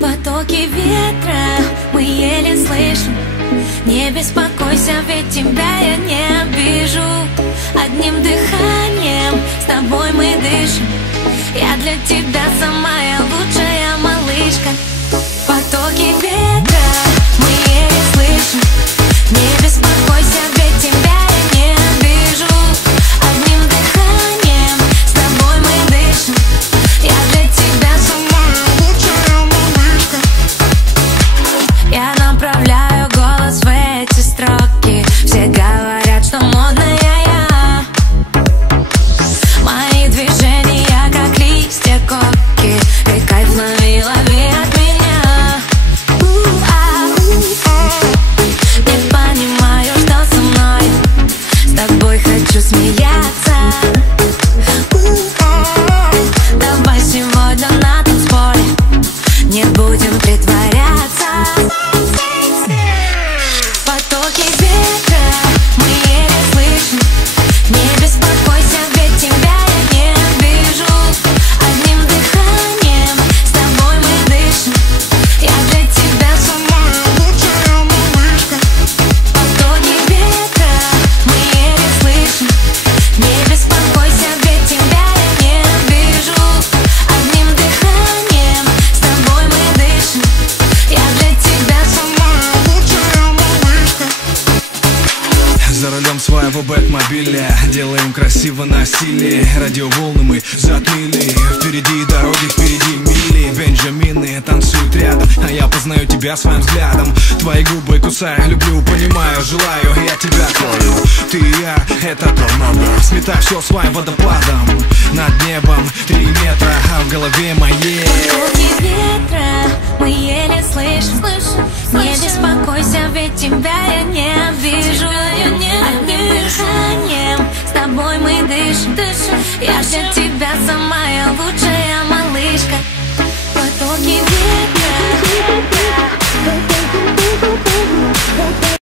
Потоки ветра мы еле слышим. Не беспокойся, ведь тебя я не обижу. Одним дыханием с тобой мы дышим. Я для тебя самая лучшая малышка. Потоки ветра мы еле слышим. Не беспокойся, ведь тебя я не обижу. Одним дыханием с тобой мы дышим. Я для тебя самая лучшая малышка. Я направляю голос в эти строки. Все говорят, что модная я. Мои движения как листья коки. И кайф лови, лови от меня. Не понимаю, что со мной. С тобой хочу смеяться. Давай сегодня на танцполе не будем притворяться. Потоки ветра мы еле слышим. Не беспокойся, ведь тебя я не обижу. Одним дыханием с тобой мы дышим. Я для тебя самая лучшая малышка. Потоки ветра мы еле слышим. Не беспокойся, ведь тебя я не обижу. Одним дыханием с тобой мы дышим. Я для тебя самая лучшая малышка. За рулем своего бэтмобиля делаем красиво на стиле. Радиоволны мы затмили. Впереди дороги, впереди мили. Бенджамины танцуют рядом, а я познаю тебя своим взглядом. Твои губы кусаю, люблю, понимаю, желаю. Я тебя твою, ты и я, это торнадо. Сметай все своим водопадом. Над небом 3 метра, а в голове моей. Потоки ветра мы еле слышим. Не беспокойся, ведь тебя я не обижу. Одним дыханием с тобой мы дышим. Я для тебя сама